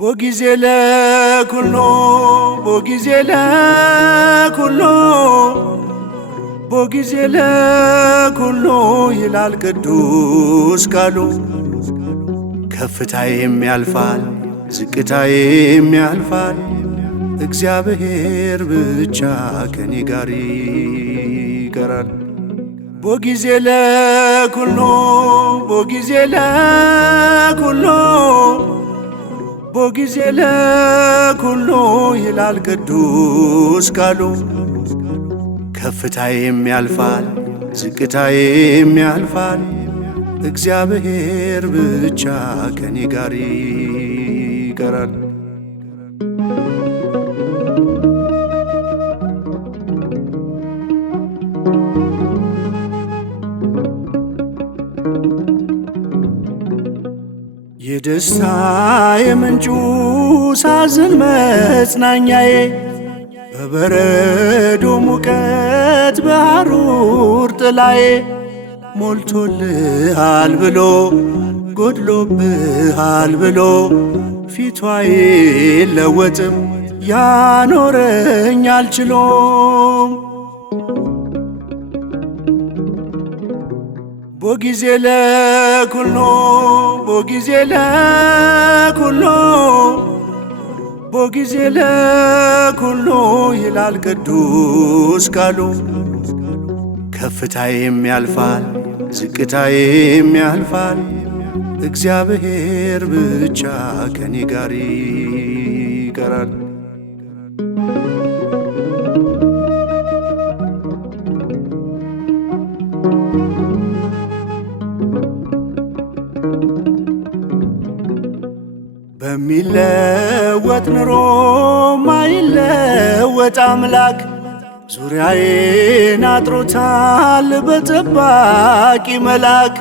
ቦጊዜ ለኩሎ ቦጊዜ ለኩሎ ቦጊዜ ለኩሎ ይላል ቅዱስ ቃሉ። ከፍታዬም ያልፋል ዝቅታዬም ያልፋል፣ እግዚአብሔር ብቻ ከኔ ጋር ይቀራል። ቦጊዜ ለኩሎ ቦጊዜ ለኩሎ ቦጊዜ ለኩሎ ይላል ቅዱስ ቃሉ። ከፍታዬም ያልፋል ዝቅታዬም ያልፋል፣ እግዚአብሔር ብቻ ከኔ ጋር ይቀራል። የደስታ የምንጩ ሳዝን መጽናኛዬ፣ በበረዶ ሙቀት በሐሩር ጥላዬ፣ ሞልቶልሃል ብሎ ጎድሎብሃል ብሎ ፊቷ አይለወጥም ያኖረኝ አልችሎም። ቦጊዜ ለኩሎ ቦጊዜ ለኩሎ ቦጊዜ ለኩሎ ይላል ቅዱስ ቃሉ። ከፍታዬም ያልፋል ዝቅታዬም ያልፋል፣ እግዚአብሔር ብቻ ከኔ ጋር ይቀራል። በሚለወጥ ኑሮ ማይለወጥ አምላክ ዙሪያዬን አጥሮታል በጠባቂ መልአክ።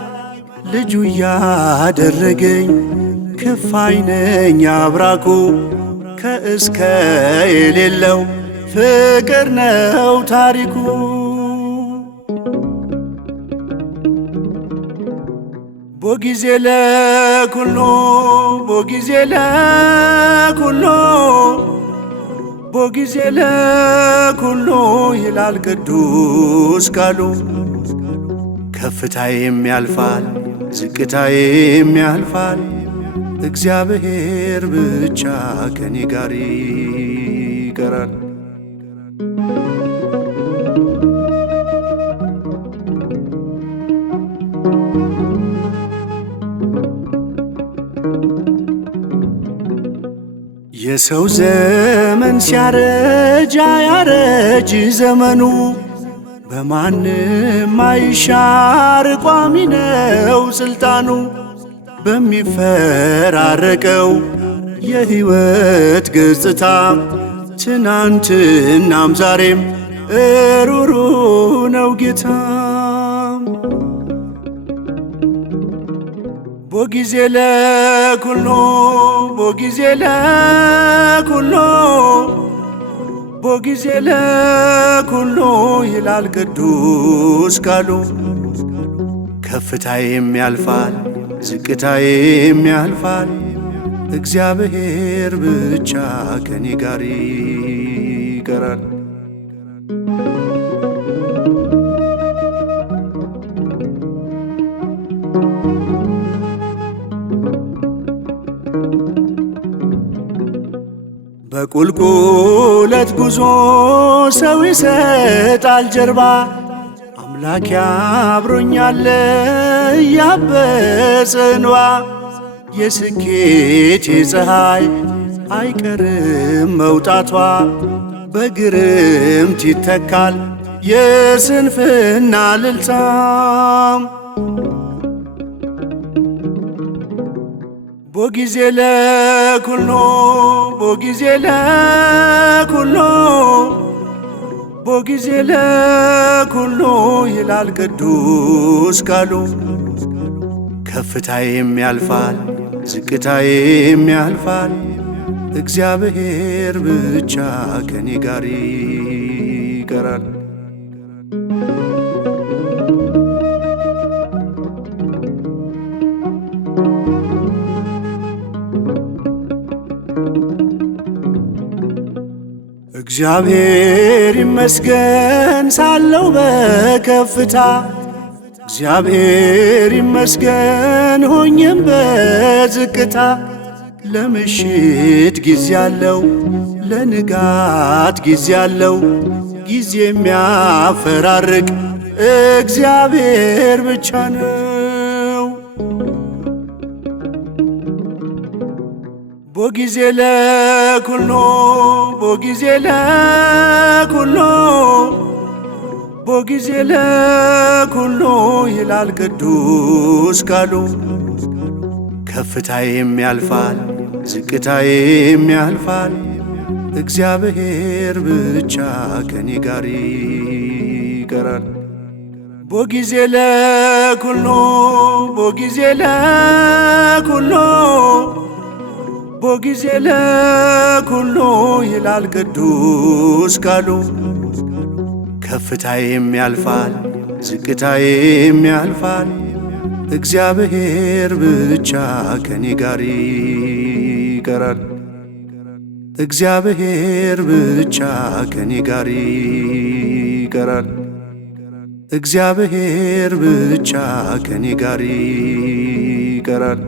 ልጁ ያደረገኝ ክፋይ ነኝ አብራኩ፣ ከእስከ የሌለው ፍቅር ነው ታሪኩ። ቦጊዜ ለኩሎ ቦጊዜ ለኩሎ ቦጊዜ ለኩሎ ይላል ቅዱስ ቃሉ። ከፍታዬም ያልፋል ዝቅታዬም ያልፋል፣ እግዚአብሔር ብቻ ከኔ ጋር ይቀራል። የሰው ዘመን ሲያረጅ አያረጅ ዘመኑ፣ በማንም አይሻር ቋሚ ነው ስልጣኑ። በሚፈራረቀው የሕይወት ገጽታ ትናንትናም ዛሬም እሩሩ ነው ጌታ። ቦጊዜ ለኩሎ ቦጊዜ ለኩሎ ቦጊዜ ለኩሎ ይላል ቅዱስ ቃሉ። ከፍታዬም ያልፋል ዝቅታዬም ያልፋል፣ እግዚአብሔር ብቻ ከኔ ጋር ይቀራል። በቁልቁለት ጉዞ ሰው ይሰጣል ጀርባ፣ አምላክ አብሮኛል እያበሰ እንባ። የስኬቴ ፀሐይ አይቀርም መውጣቷ፣ በግርምት ይተካል የስንፍና እልልታም። ቦጊዜ ለኩሎ ቦጊዜ ለኩሎ ቦጊዜ ለኩሎ ይላል ቅዱስ ቃሉ። ከፍታዬም ያልፋል ዝቅታዬም ያልፋል፣ እግዚአብሔር ብቻ ከኔ ጋር ይቀራል። እግዚአብሔር ይመስገን ሳለው በከፍታ እግዚአብሔር ይመስገን ሆኜም በዝቅታ ለምሽት ጊዜ አለው ለንጋት ጊዜ አለው ጊዜ የሚያፈራርቅ እግዚአብሔር ብቻ ነው። ቦጊዜ ለኩሎ ቦጊዜ ለኩሎ ቦጊዜ ለኩሎ ይላል ቅዱስ ቃሉ። ከፍታዬም ያልፋል ዝቅታዬም ያልፋል እግዚአብሔር ብቻ ከኔ ጋር ይቀራል። ቦጊዜ ለኩሎ ቦጊዜ ለኩሎ ቦጊዜ ለኩሎ ይላል ቅዱስ ቃሉ። ከፍታዬም ያልፋል ዝቅታዬም ያልፋል እግዚአብሔር ብቻ ከኔ ጋር ይቀራል። እግዚአብሔር ብቻ ከኔ ጋር ይቀራል። እግዚአብሔር ብቻ ከኔ ጋር ይቀራል።